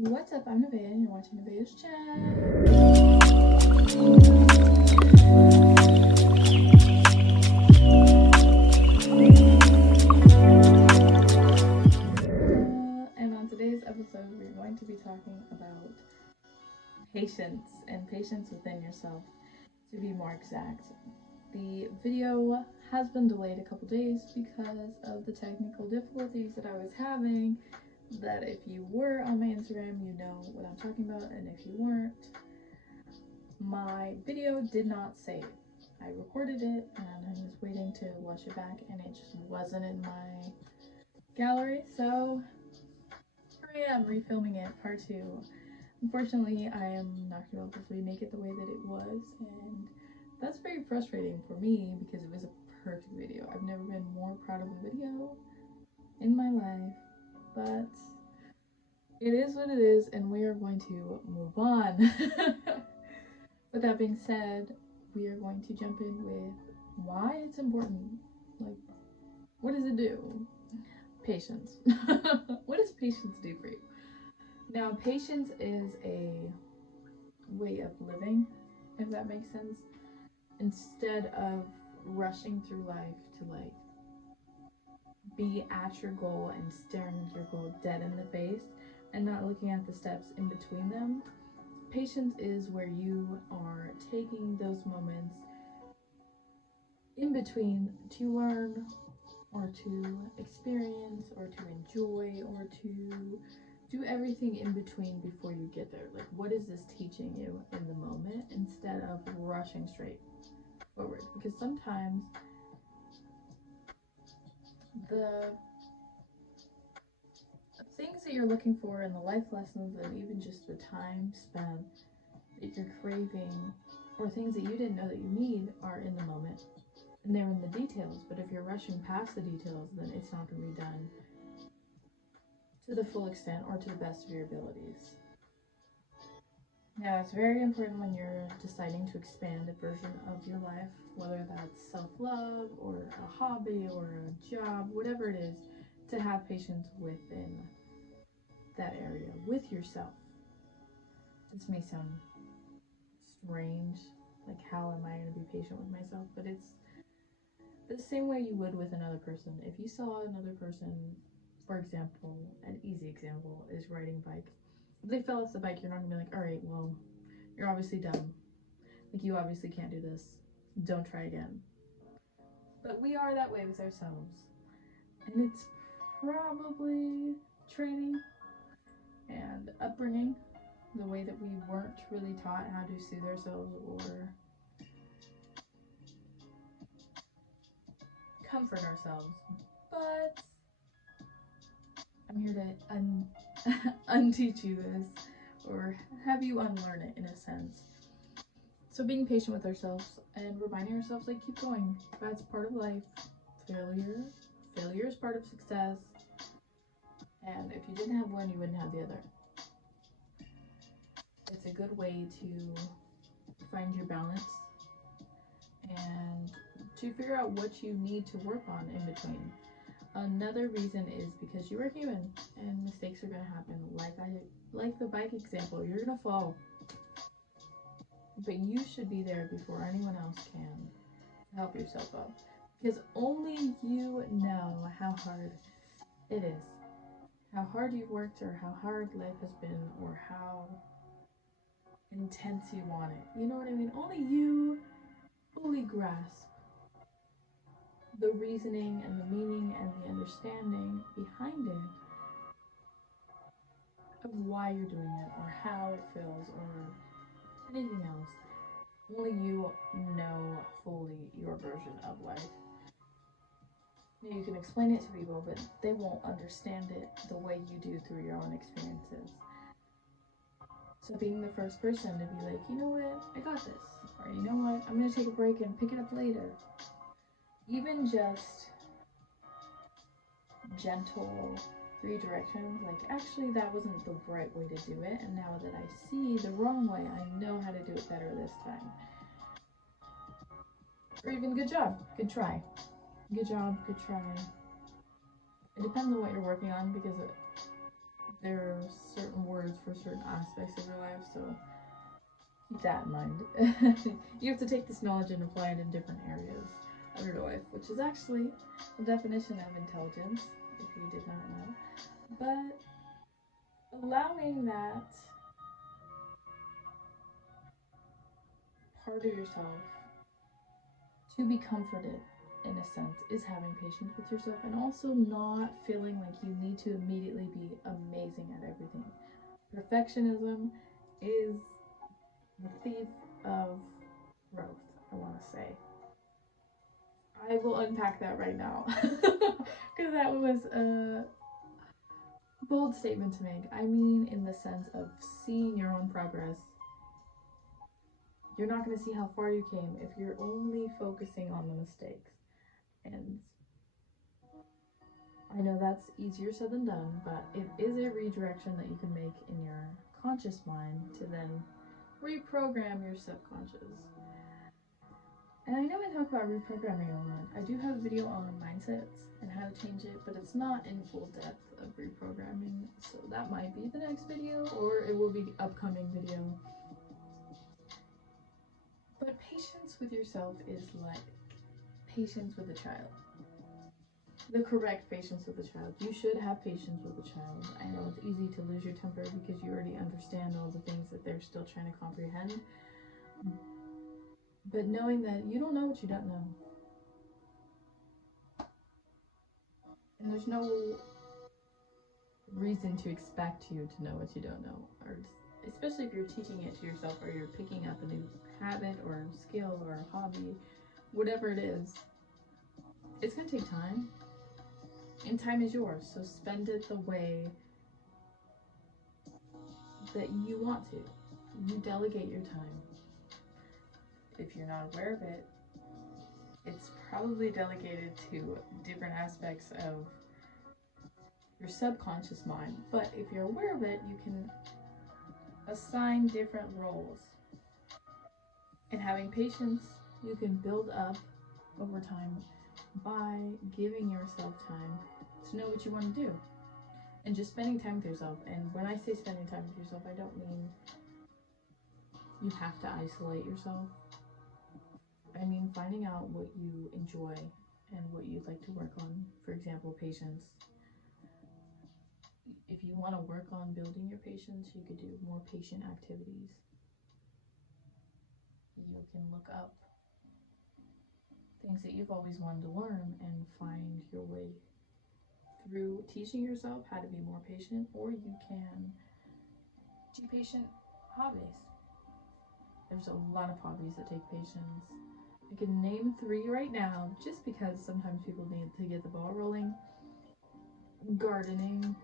What's up? I'm Nevaeh and you're watching Nevaeh's Chat. And on today's episode, we're going to be talking about patience and patience within yourself, to be more exact. The video has been delayed a couple days because of the technical difficulties that I was having. That if you were on my Instagram, you know what I'm talking about, and if you weren't, my video did not save. I recorded it and I was waiting to watch it back, and it just wasn't in my gallery, so here I am refilming it, part 2. Unfortunately, I am not going to be able to remake it the way that it was, and that's very frustrating for me because it was a perfect video. I've never been more proud of a video in my life, but it is what it is, and we are going to move on. With that being said, we are going to jump in with why it's important. Like, what does it do? Patience. What does patience do for you? Now, patience is a way of living, if that makes sense. Instead of rushing through life to like be at your goal and staring your goal dead in the face and not looking at the steps in between them, patience is where you are taking those moments in between to learn or to experience or to enjoy or to do everything in between before you get there. Like, what is this teaching you in the moment instead of rushing straight forward? Because sometimes the things that you're looking for and the life lessons and even just the time spent that you're craving or things that you didn't know that you need are in the moment and they're in the details. But if you're rushing past the details, then it's not going to be done to the full extent or to the best of your abilities. Now, it's very important when you're deciding to expand a version of your life, whether that's self-love or a hobby or a job, whatever it is, to have patience within that area with yourself. This may sound strange, like how am I going to be patient with myself? But it's the same way you would with another person. If you saw another person, for example, an easy example is riding a bike. If they fell off the bike, you're not going to be like, all right, well, you're obviously dumb. Like, you obviously can't do this. Don't try again. But we are that way with ourselves. And it's probably training and upbringing, the way that we weren't really taught how to soothe ourselves or comfort ourselves. But I'm here to unteach you this, or have you unlearn it in a sense. So being patient with ourselves and reminding ourselves, like, keep going. That's part of life. Failure is part of success. And if you didn't have one, you wouldn't have the other. It's a good way to find your balance and to figure out what you need to work on in between. Another reason is because you are human and mistakes are going to happen. Like the bike example, you're going to fall. But you should be there before anyone else can to help yourself up. Because only you know how hard it is. How hard you've worked, or how hard life has been, or how intense you want it. You know what I mean? Only you fully grasp the reasoning and the meaning and the understanding behind it of why you're doing it or how it feels or anything else. Only you know fully your version of life. You can explain it to people, but they won't understand it the way you do through your own experiences. So being the first person to be like, you know what, I got this. Or you know what, I'm going to take a break and pick it up later. Even just gentle redirections, like, actually that wasn't the right way to do it, and now that I see the wrong way, I know how to do it better this time. Or even good job, good try. Good job, good try. It depends on what you're working on, because there are certain words for certain aspects of your life, so keep that in mind. You have to take this knowledge and apply it in different areas of your life, which is actually the definition of intelligence, if you did not know. But allowing that part of yourself to be comforted, in a sense, is having patience with yourself, and also not feeling like you need to immediately be amazing at everything. Perfectionism is the thief of growth, I want to say. I will unpack that right now because that was a bold statement to make. I mean, in the sense of seeing your own progress. You're not going to see how far you came if you're only focusing on the mistakes. And I know that's easier said than done, but it is a redirection that you can make in your conscious mind to then reprogram your subconscious. And I know I talk about reprogramming a lot. I do have a video on mindsets and how to change it, but it's not in full depth of reprogramming, so that might be the next video, or it will be upcoming video. But patience with yourself is like patience with a child. The correct patience with a child. You should have patience with a child. I know it's easy to lose your temper because you already understand all the things that they're still trying to comprehend. But knowing that you don't know what you don't know. And there's no reason to expect you to know what you don't know. Or especially if you're teaching it to yourself, or you're picking up a new habit or skill or hobby, whatever it is, it's going to take time. And time is yours, so spend it the way that you want to. You delegate your time. If you're not aware of it, it's probably delegated to different aspects of your subconscious mind. But if you're aware of it, you can assign different roles. And having patience, you can build up over time by giving yourself time to know what you want to do. And just spending time with yourself. And when I say spending time with yourself, I don't mean you have to isolate yourself. I mean finding out what you enjoy and what you'd like to work on. For example, patience. If you want to work on building your patience, you could do more patient activities. You can look up things that you've always wanted to learn and find your way through teaching yourself how to be more patient, or you can do patient hobbies. There's a lot of hobbies that take patience. I can name 3 right now just because sometimes people need to get the ball rolling. Gardening,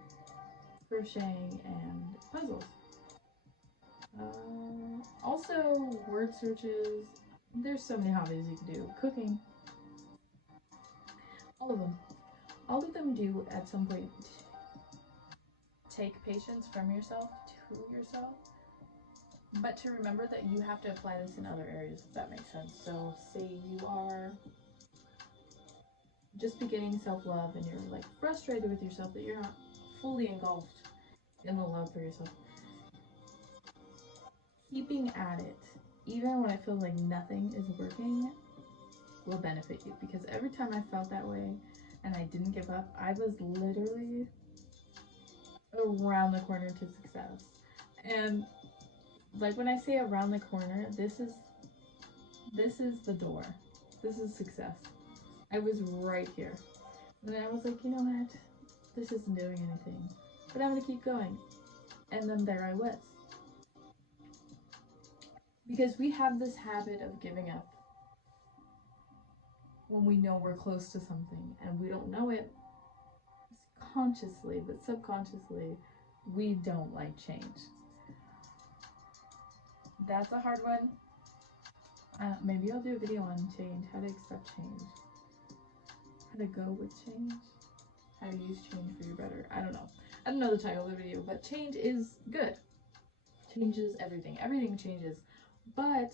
crocheting, and puzzles. Also, word searches. There's so many hobbies you can do. Cooking. All of them. All of them do at some point take patience from yourself to yourself. But to remember that you have to apply this in other areas, if that makes sense. So say you are just beginning self-love and you're like frustrated with yourself that you're not fully engulfed in the love for yourself. Keeping at it, even when I feel like nothing is working, will benefit you. Because every time I felt that way and I didn't give up, I was literally around the corner to success. And like when I say around the corner, this is the door. This is success. I was right here. And I was like, you know what? This isn't doing anything. But I'm gonna keep going. And then there I was. Because we have this habit of giving up when we know we're close to something and we don't know it consciously, but subconsciously, we don't like change. That's a hard one. Maybe I'll do a video on change, how to accept change, how to go with change, how to use change for your better. I don't know the title of the video, but change is good. Changes everything. Everything changes. But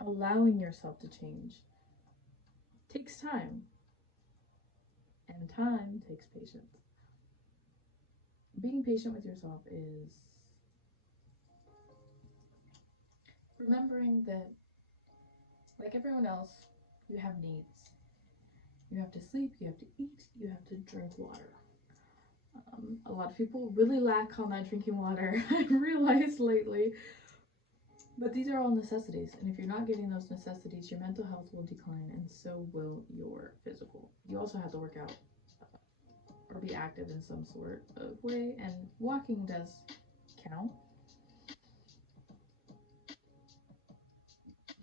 allowing yourself to change takes time. And time takes patience. being patient with yourself is remembering that, like everyone else, you have needs. You have to sleep, you have to eat, you have to drink water. A lot of people really lack on that drinking water, I've realized lately. But these are all necessities, and if you're not getting those necessities, your mental health will decline, and so will your physical. You also have to work out or be active in some sort of way, and walking does count.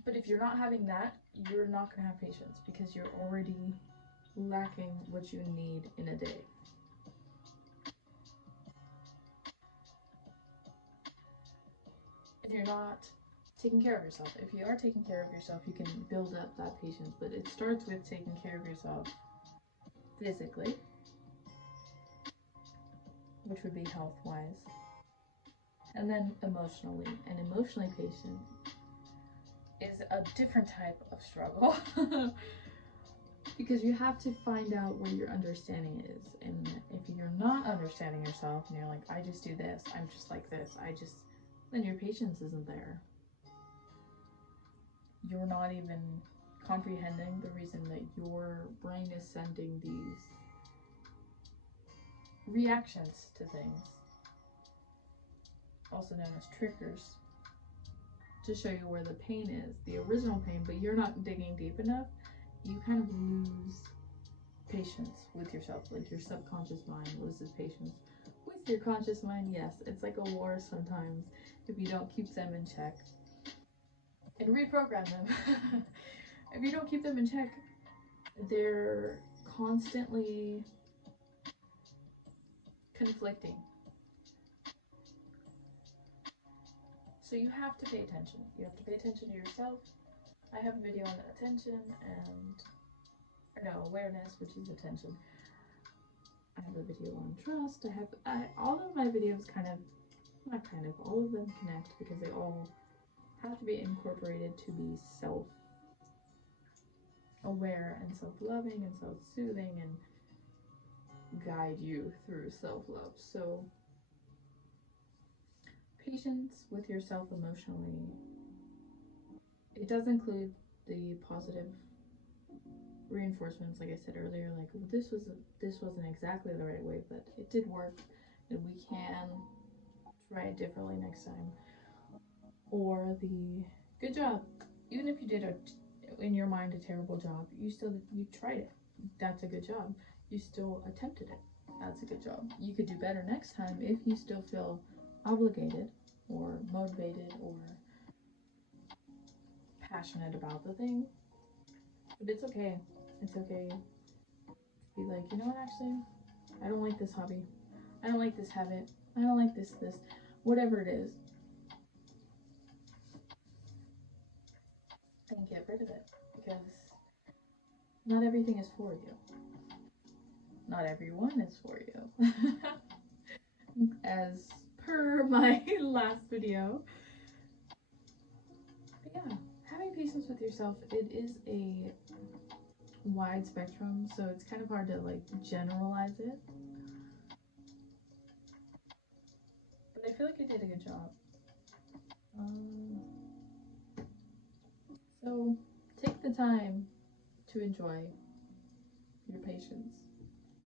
But if you're not having that, you're not going to have patience because you're already lacking what you need in a day. If you're not taking care of yourself, if you are taking care of yourself, you can build up that patience, but it starts with taking care of yourself physically, which would be health-wise, and then emotionally. And emotionally patient is a different type of struggle because you have to find out where your understanding is. And if you're not understanding yourself and you're like, I just do this, I'm just like this, then your patience isn't there. You're not even comprehending the reason that your brain is sending these reactions to things, also known as triggers, to show you where the pain is, the original pain, but you're not digging deep enough. You kind of lose patience with yourself. Like your subconscious mind loses patience with your conscious mind. Yes, it's like a war sometimes if you don't keep them in check and reprogram them. If you don't keep them in check, they're constantly conflicting. So you have to pay attention. You have to pay attention to yourself. I have a video on attention and awareness, which is attention. I have a video on trust. All of my videos all of them connect because they all have to be incorporated to be self-aware and self-loving and self-soothing and guide you through self-love. So patience with yourself emotionally, it does include the positive reinforcements, like I said earlier, like this wasn't exactly the right way, but it did work, and we can try it differently next time. Or the good job, even if you did in your mind a terrible job, you tried it. That's a good job. You still attempted it. That's a good job. You could do better next time if you still feel obligated or motivated or passionate about the thing. But it's okay. It's okay to be like, you know what, actually, I don't like this hobby. I don't like this habit. I don't like this, whatever it is. And get rid of it. Because not everything is for you. Not everyone is for you. As per my last video. But yeah, having patience with yourself, it is a wide spectrum, so it's kind of hard to like generalize it. But I feel like I did a good job. So take the time to enjoy your patience.